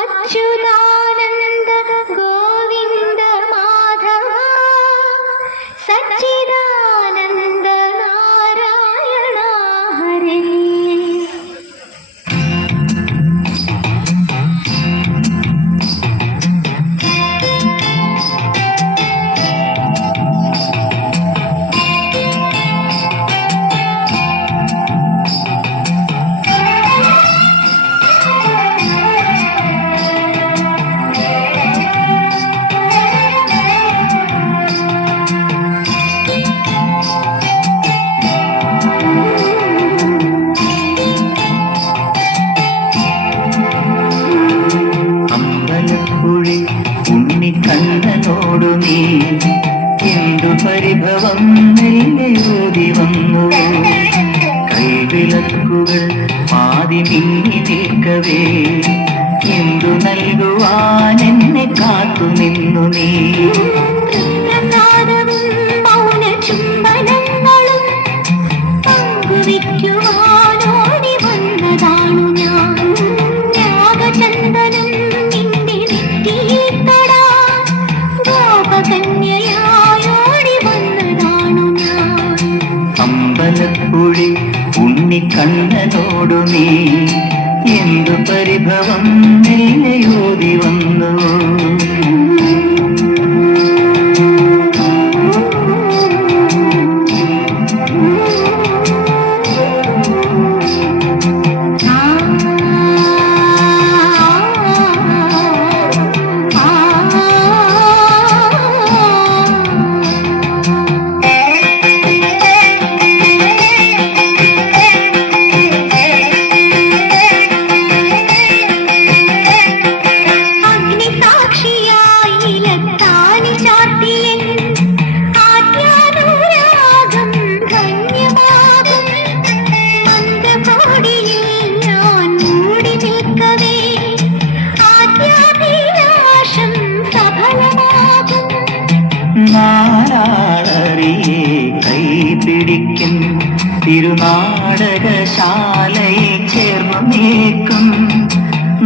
അച്യുതാനന്ദ ഗോവിന്ദ മാധവ സച്ചിദാനന്ദ നാരായണ ഹരേ. കണ്ണനോടു നീ എന്തു പരിഭവം നെല്ലയോതി വന്നു. കൈവിളക്കുകൾ പാതി മിന്നി നിൽക്കവേ എന്തു നൽകുവാൻ എന്നെ കാത്തു നിന്നു നീ. പങ്കുവയ്ക്കുവാനോടി വന്നതാണു ഞാൻ. ത്യാഗചന്ദനം കന്യയായോടി വന്നതാണു ഞാൻ. അമ്പലപ്പുഴി ഉണ്ണിക്കണ്ണനോടു നീ എന്തു പരിഭവം നെല്ലയോതി വന്നു. നാരാളറിയെ കൈപിടിക്കും തിരുനാടകശാലയിൽ ചേർന്നു നീക്കും.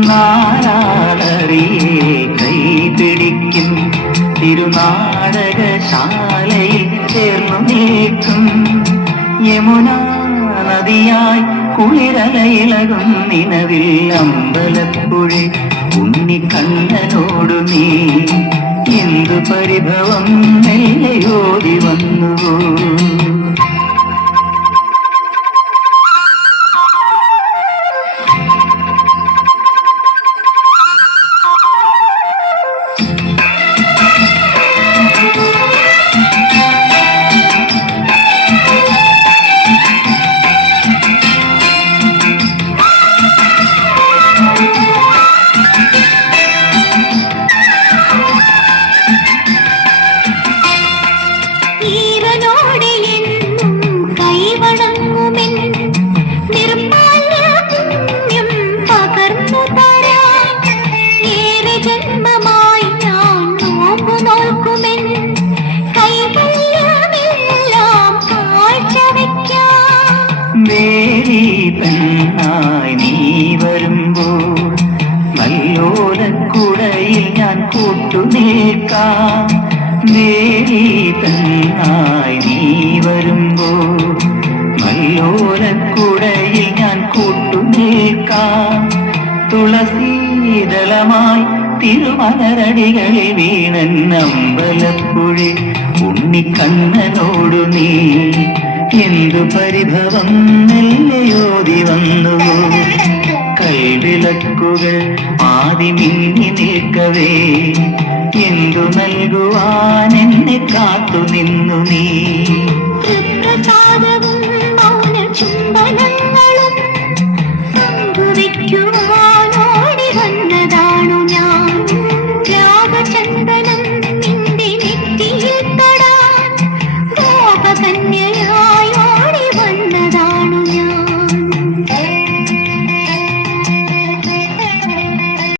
നാരാളറിയെ കൈപിടിക്കും തിരുനാടകശാലയിൽ ചേർന്നു നീക്കും. യമുനാ നദിയായി കുളിരലയിളകും നിലവിൽ അമ്പലപ്പുഴി ഉണ്ണിക്കണ്ണനോടു നീ എന്തു പരിഭവം നെല്ലയോതി വന്നുവോ. പെണ്ണായി നീ വരുമ്പോൾ നല്ലോലക്കുടയിൽ ഞാൻ കൂട്ടുനിൽക്കാം. ദേവി പെണ്ണായി നീ വരുമ്പോൾ നല്ലോലക്കുടയിൽ ഞാൻ കൂട്ടുനിൽക്കാം. തുളസീദളമായി തിരുമലരടികളിൽ വീണൻ അമ്പലപ്പുഴി ഉണ്ണിക്കണ്ണനോടു നീ എന്തു പരിഭവം നെല്ലയോതി വന്നു. കൈവിളക്കുകൾ ആദി മിന്നി നിൽക്കവേ എന്തു നൽകുവാൻ എന്നെ കാത്തു നിന്നു നീ.